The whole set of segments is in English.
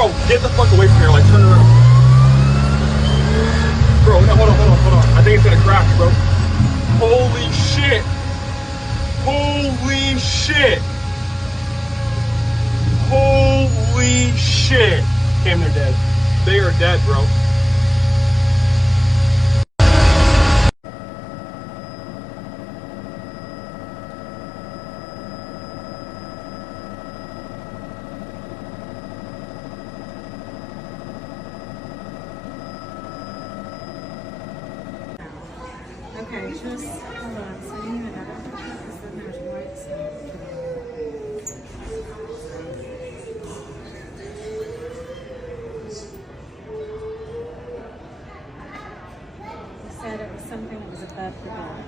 Bro, get the fuck away from here. Like, turn around. Bro, no, hold on. I think it's gonna crash, bro. Holy shit. Holy shit. Holy shit. Damn, they're dead. They are dead, bro. Okay, just hold on. So you need another picture because then there's white stuff. You said it was something that was above the door.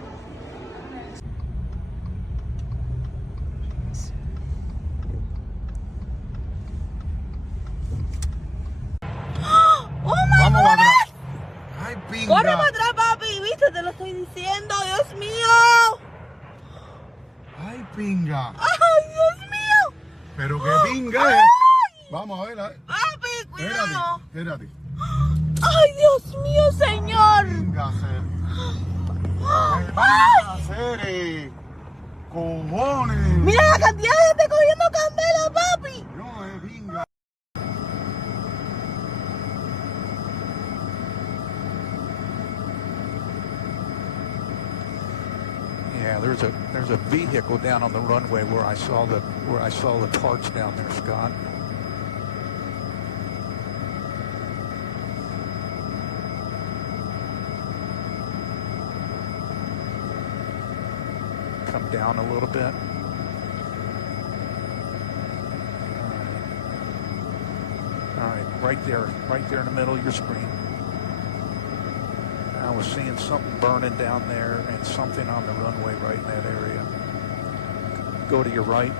¡Oh my God! ¡Ay, pinga! ¡Corre para atrás, papi! ¿Viste? Te lo estoy diciendo, Dios mío. ¡Ay, pinga! ¡Ay, Dios mío! ¡Pero qué pinga ¡Ay! es! Vamos a ver. Papi, cuidado. Espérate. ¡Ay, Dios mío, señor! Pinga, hacer. ¡Ay! ¡Cojones! ¡Mira la cantidad de gente cogiendo candela, papi! No, es pinga. Yeah, there's a vehicle down on the runway where I saw the parts down there, Scott. Come down a little bit. All right, right there in the middle of your screen. I was seeing something burning down there and something on the runway right in that area. Go to your right.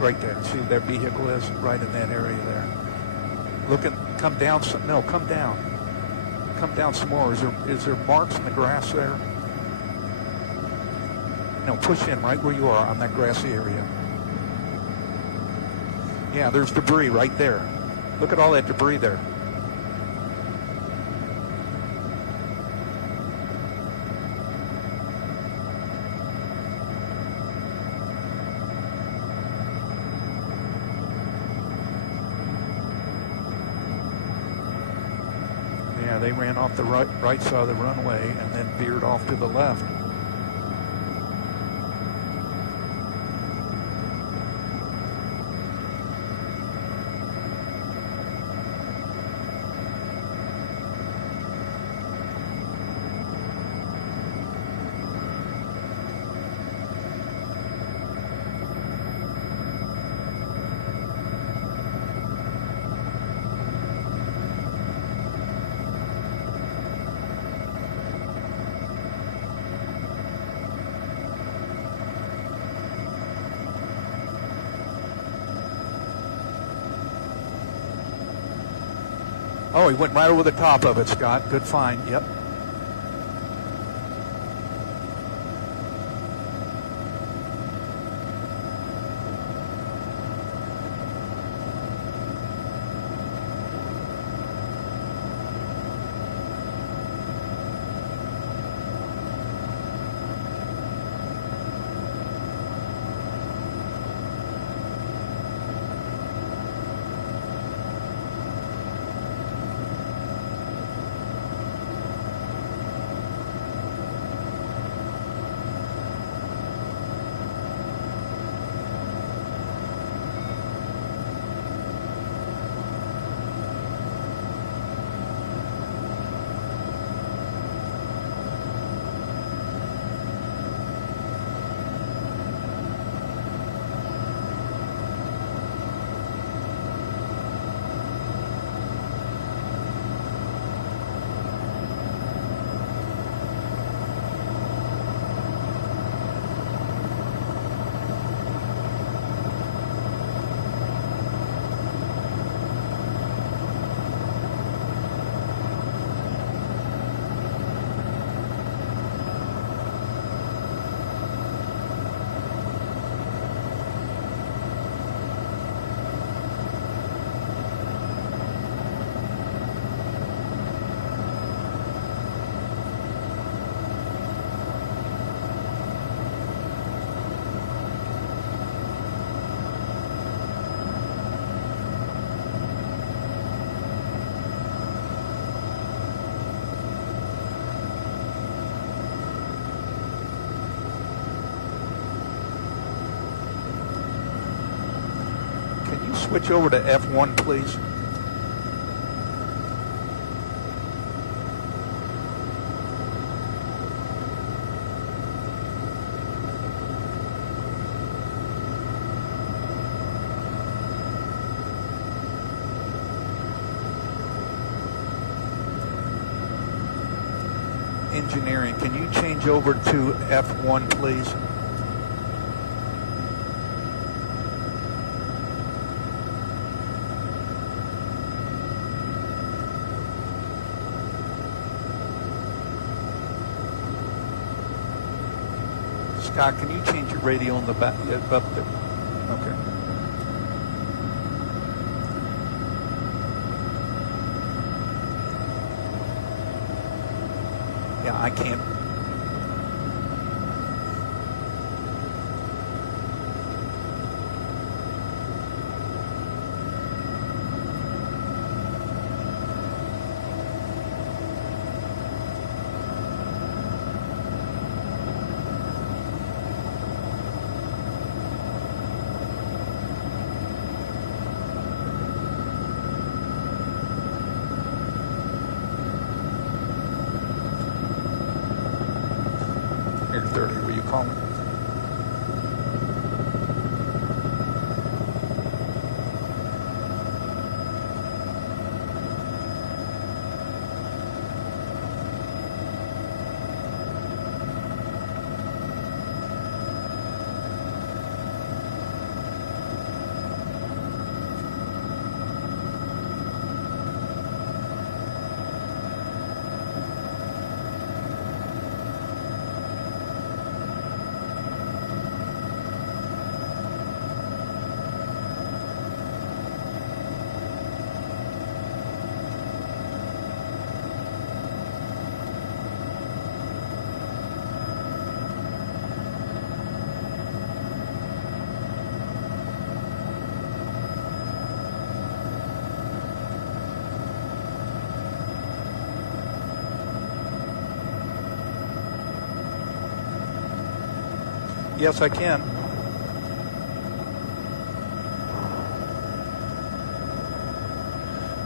Right there. See where that vehicle is? Right in that area there. Come down some, no, come down. Come down some more. Is there marks in the grass there? No, push in right where you are on that grassy area. Yeah, there's debris right there. Look at all that debris there. Yeah, they ran off the right side of the runway and then veered off to the left. Oh, he went right over the top of it, Scott. Good find. Yep. switch over to F1, please? Engineering, can you change over to F1, please? Scott, can you change your radio in the back up there? Okay. Yeah, I can't. Air 30, were you calling? Yes, I can.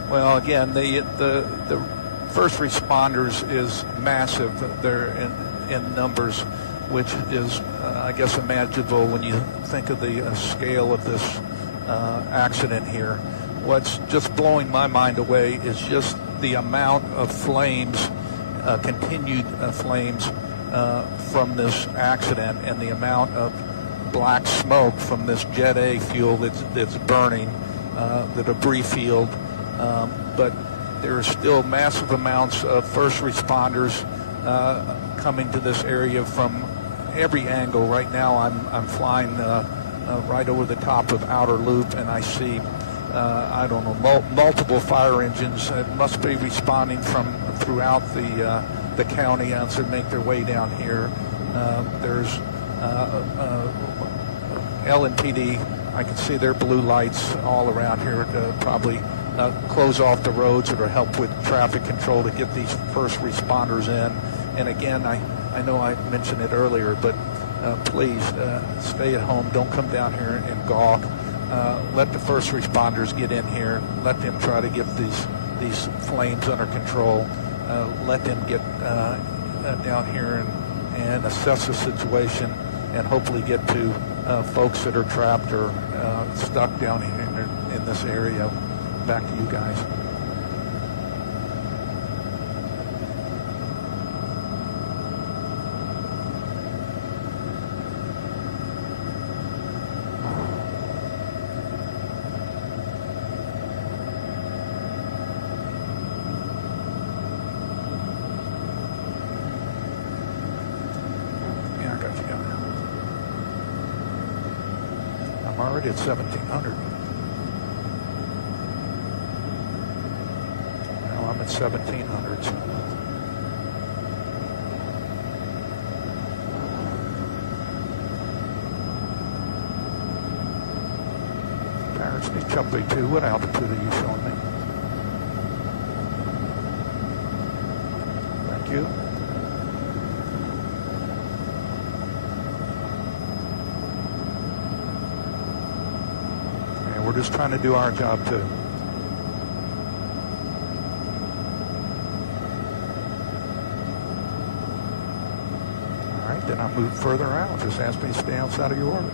Well, again, the first responders is massive. They're in numbers, which is, I guess, imaginable when you think of the scale of this accident here. What's just blowing my mind away is just the amount of flames, continued flames, from this accident, and the amount of black smoke from this Jet A fuel that's burning, the debris field. But there are still massive amounts of first responders coming to this area from every angle. Right now I'm flying right over the top of Outer Loop, and I see I don't know, multiple fire engines. It must be responding from throughout the county as they make their way down here. There's LNPD. I can see their blue lights all around here to probably close off the roads or help with traffic control to get these first responders in. And again, I know I mentioned it earlier, but please stay at home. Don't come down here and gawk. Let the first responders get in here. Let them try to get these flames under control. Let them get down here and assess the situation and hopefully get to folks that are trapped or stuck down here in this area. Back to you guys. Yeah, I got you down now. I'm already at 1,700. I'm at 1,700. Parents need Chupley 2. What altitude are you showing me? Thank you. And we're just trying to do our job too. All right, then I move further out. Just ask me to stay outside of your orbit.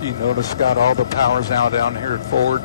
You notice got all the powers out down here at forward.